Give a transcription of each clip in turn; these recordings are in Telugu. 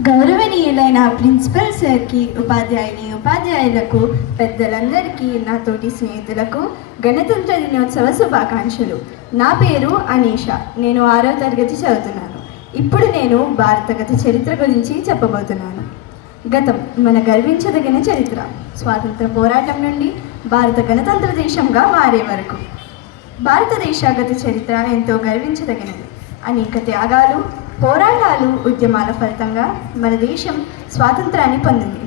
గౌరవనీయులైన ప్రిన్సిపల్ సార్కి, ఉపాధ్యాయులకు, పెద్దలందరికీ, నా తోటి స్నేహితులకు గణతంత్ర దినోత్సవ శుభాకాంక్షలు. నా పేరు అనీష. నేను 6వ తరగతి చదువుతున్నాను. ఇప్పుడు నేను భారత గత చరిత్ర గురించి చెప్పబోతున్నాను. గతం మన గర్వించదగిన చరిత్ర. స్వాతంత్ర పోరాటం నుండి భారత గణతంత్ర దేశంగా మారే వరకు భారతదేశ గత చరిత్ర ఎంతో గర్వించదగినది. అనేక త్యాగాలు, పోరాటాలు, ఉద్యమాల ఫలితంగా మన దేశం స్వాతంత్రాన్ని పొందింది.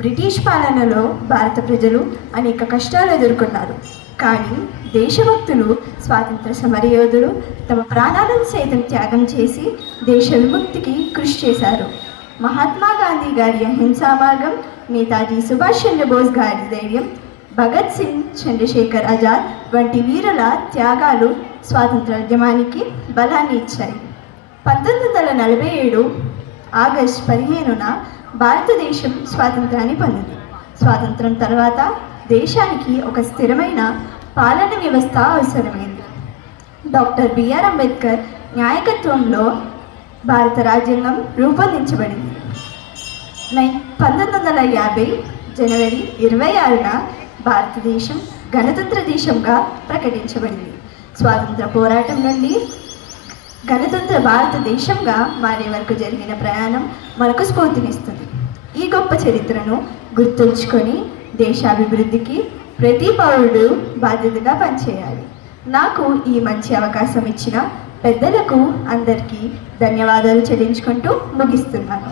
బ్రిటిష్ పాలనలో భారత ప్రజలు అనేక కష్టాలు ఎదుర్కొన్నారు. కానీ దేశభక్తులు, స్వాతంత్ర సమరయోధులు తమ ప్రాణాలను సైతం త్యాగం చేసి దేశ విముక్తికి కృషి చేశారు. మహాత్మా గాంధీ గారి అహింసా మార్గం, నేతాజీ సుభాష్ చంద్రబోస్ గారి ధైర్యం, భగత్ సింగ్, చంద్రశేఖర్ ఆజాద్ వంటి వీరుల త్యాగాలు స్వాతంత్రోద్యమానికి బలాన్ని ఇచ్చాయి. 1947 ఆగస్టు 15న భారతదేశం స్వాతంత్రాన్ని పొందింది. స్వాతంత్రం తర్వాత దేశానికి ఒక స్థిరమైన పాలన వ్యవస్థ అవసరమైంది. డాక్టర్ బిఆర్ అంబేద్కర్ నాయకత్వంలో భారత రాజ్యాంగం రూపొందించబడింది. 1950 జనవరి 26న భారతదేశం గణతంత్ర దేశంగా ప్రకటించబడింది. స్వాతంత్ర పోరాటం నుండి గణతంత్ర భారతదేశంగా మారే వరకు జరిగిన ప్రయాణం మనకు స్ఫూర్తినిస్తుంది. ఈ గొప్ప చరిత్రను గుర్తుంచుకొని దేశాభివృద్ధికి ప్రతి పౌరుడు బాధ్యతగా పనిచేయాలి. నాకు ఈ మంచి అవకాశం ఇచ్చిన పెద్దలకు అందరికీ ధన్యవాదాలు చెల్లించుకుంటూ ముగిస్తున్నాను.